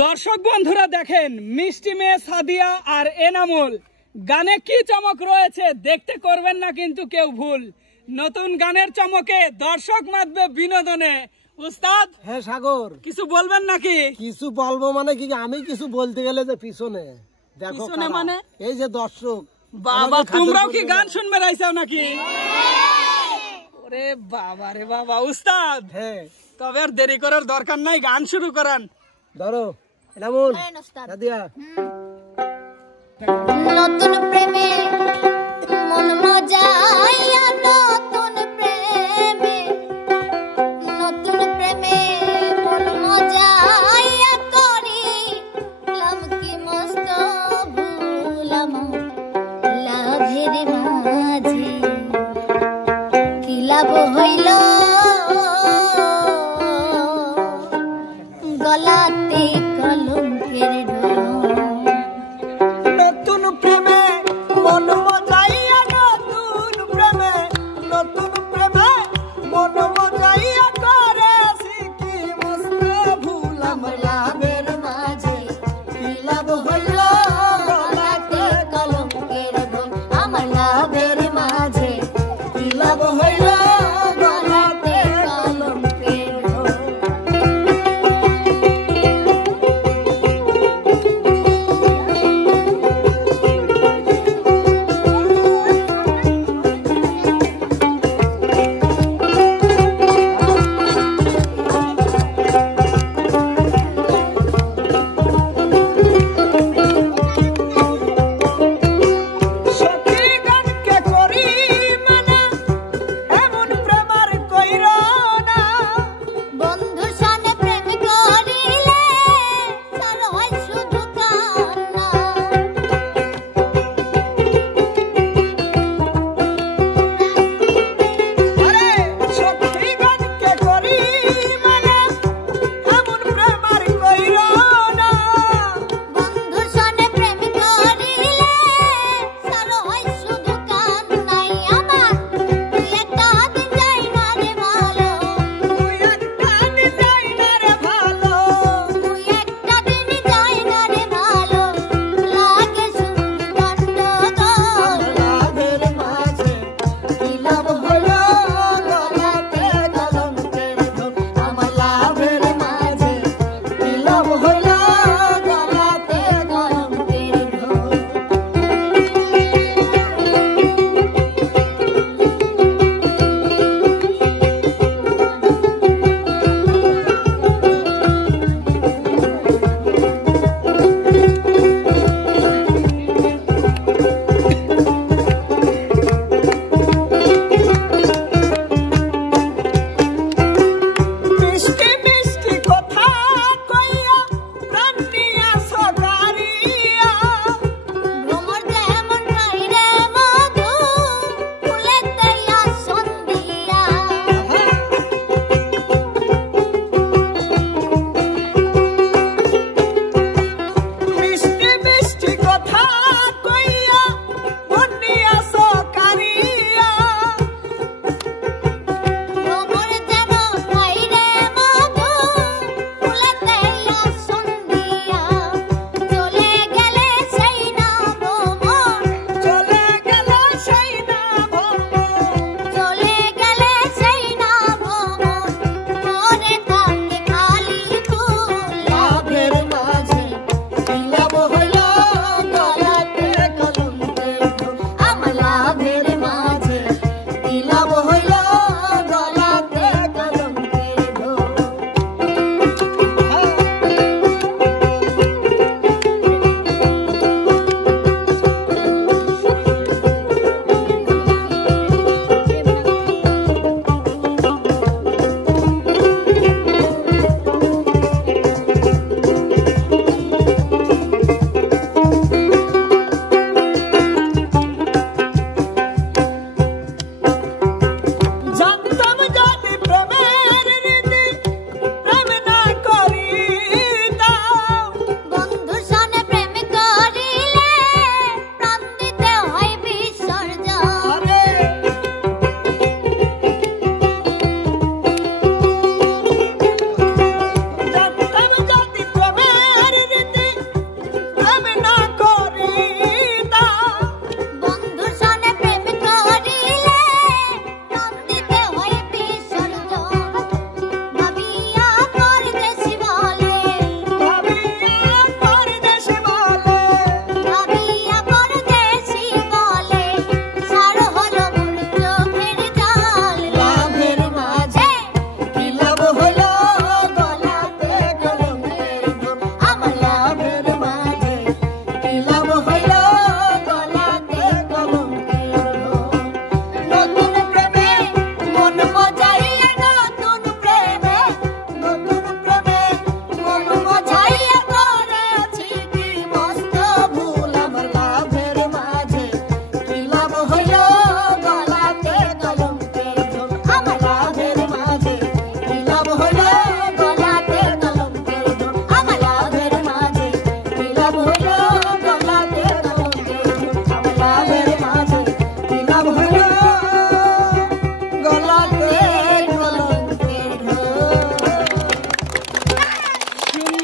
দর্শক বন্ধুরা দেখেন, মিষ্টি মেয়ে সাদিয়া আর এনামুল গানে কি চমক রয়েছে দেখতে করবেন না কিন্তু কেউ ভুল। নতুন গানের চমকে দর্শক মাতবে বিনোদনে। উস্তাদ, হ্যাঁ সাগর, কিছু বলবেন নাকি? কিছু বলবো মানে কি, আমি কিছু বলতে গেলে যে পিছনে দেখো মানে এই যে দর্শক। বাবা, তোমরাও কি গান শুনবে রাইছাও নাকি? ওরে বাবা রে বাবা। উস্তাদ, হ্যাঁ তবে আর দেরি করার দরকার নাই, গান শুরু করান। ধরো এনামুল, সাদিয়া। নতুন প্রেমে মন মজাইয়া, নতুন প্রেমে মন মজাইয়া করিলাম কি মস্ত ভুলাম লাভের মাঝে, কি লাভ হইল গলাতে কলঙ্কের ঢোল। নতুন প্রেমে মন মজাইয়া, নতুন প্রেমে মন মজাইয়া করেছি কি মস্ত ভুলাম লাভের মাঝে, কি লাভ হইল গলাতে কলঙ্কের ঢোল। আমার লাভের মাঝে কি লাভ হইল গলাতে কলঙ্কের ঢোল।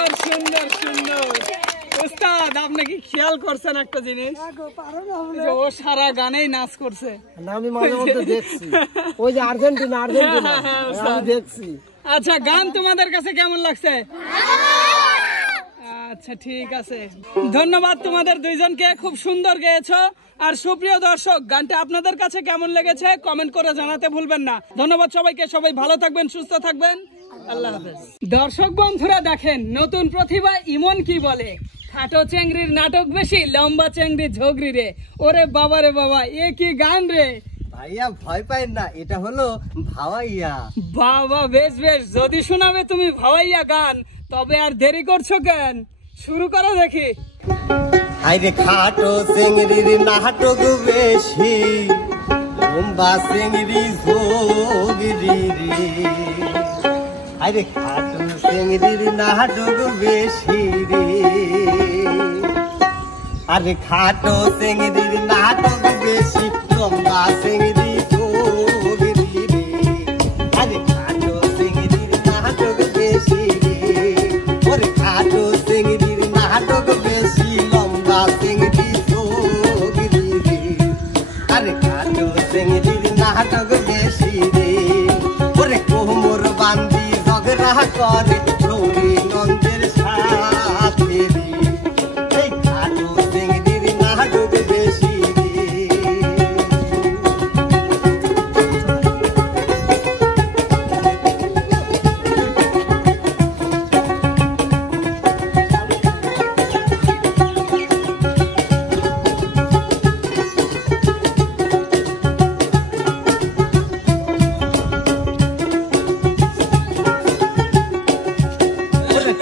সুন্দর সুন্দর সুন্দর। উস্তাদ আপনি কি খেয়াল করছেন একটা জিনিস, যে ও সারা গানেই নাচ করছে? না, আমি মাঝে মধ্যে দেখছি, ওই যে আর্জেন্টিনা আমি দেখছি। আচ্ছা, গান তোমাদের কাছে কেমন লাগছে? আচ্ছা ঠিক আছে, ধন্যবাদ তোমাদের দুইজনকে, খুব সুন্দর গেয়েছো। আর সুপ্রিয় দর্শক, গানটা আপনাদের কাছে কেমন লেগেছে কমেন্ট করে জানাতে ভুলবেন না। ধন্যবাদ সবাইকে, সবাই ভালো থাকবেন, সুস্থ থাকবেন, আল্লাহ হাফেজ। দর্শক বন্ধুরা দেখেন নতুন প্রতিভা ইমন কি বলে, খাটো চেংড়ির নাটক বেশি, লম্বা চেংড়ি ঝগড়ি রে। ওরে বাবা রে বাবা, এ কি গান রে ভাইয়া, ভয় পাই না, এটা হলো ভাওয়াইয়া। বাবা বেশ বেশ, যদি শোনাবে তুমি ভাওয়াইয়া গান তবে আর দেরি করছো কেন, শুরু করো দেখি। আরে খাটো চেংড়ির নাটক বেশি, লম্বা চেংড়ি ঝগড়ি রে। আরে খাটো চেংড়ির নাটক বেশি রে, আরে খাটো চেংড়ির নাটক বেশি, লম্বা চেংড়ি ঝগড়ি রে। আরে খাটো চেংড়ির নাটক বেশি রে, ওরে খাটো চেংড়ির নাটক বেশি, লম্বা চেংড়ি ঝগড়ি রে। আরে খাটো চেংড়ির নাটক বেশি রে, ওরে কোমর বান্ধি ঝগড়া করে গৌরী নন্দের সাথে রে। এই খাটো চেংড়ির নাটক বেশি রে।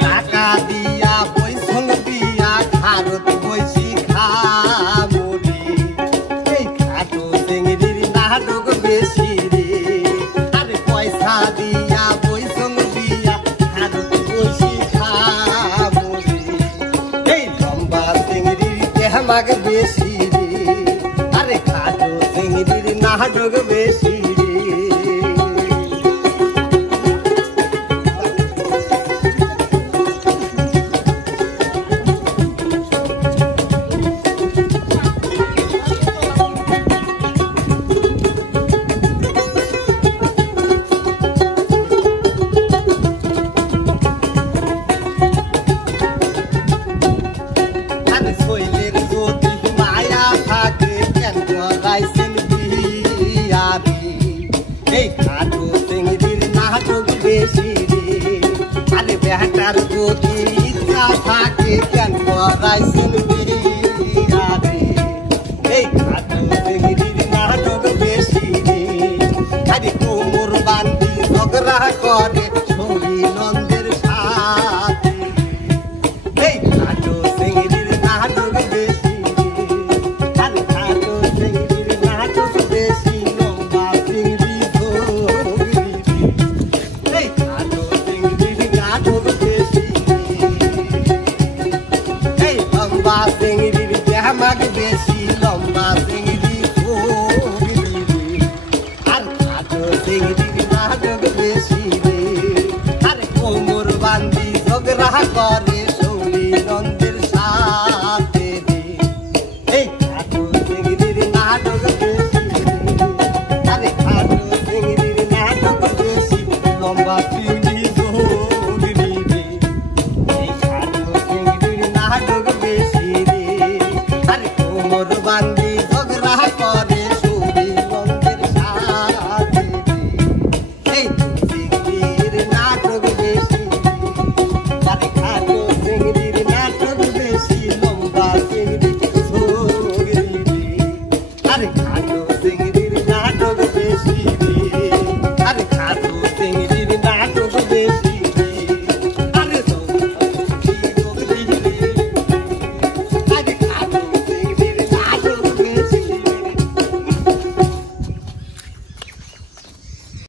টাকা দিয়া বৈষণ দিয়া খারত বৈশি খামরি। এই খাটো চেংড়ির নাটক বেশি রে, আরে পয়সা দিয়া বৈষণ দিয়া খারত বৈশি খামরি। এই লম্বা চেংড়ির দেহমাগ বেশি রে, আরে খাটো চেংড়ির নাটক বেশি রে। আরে শৈলের যদি মায়া থাকে কেন করাইছেন বিয়া রে। এই খাটো চেংড়ির নাটক বেশি রে, আরে বেটার যদি ইচ্ছা থাকে কেন করাইছেন বিয়া রে। এই খাটো চেংড়ির নাটক বেশি রে, আরে কোমর বান্ধি ঝগড়া করে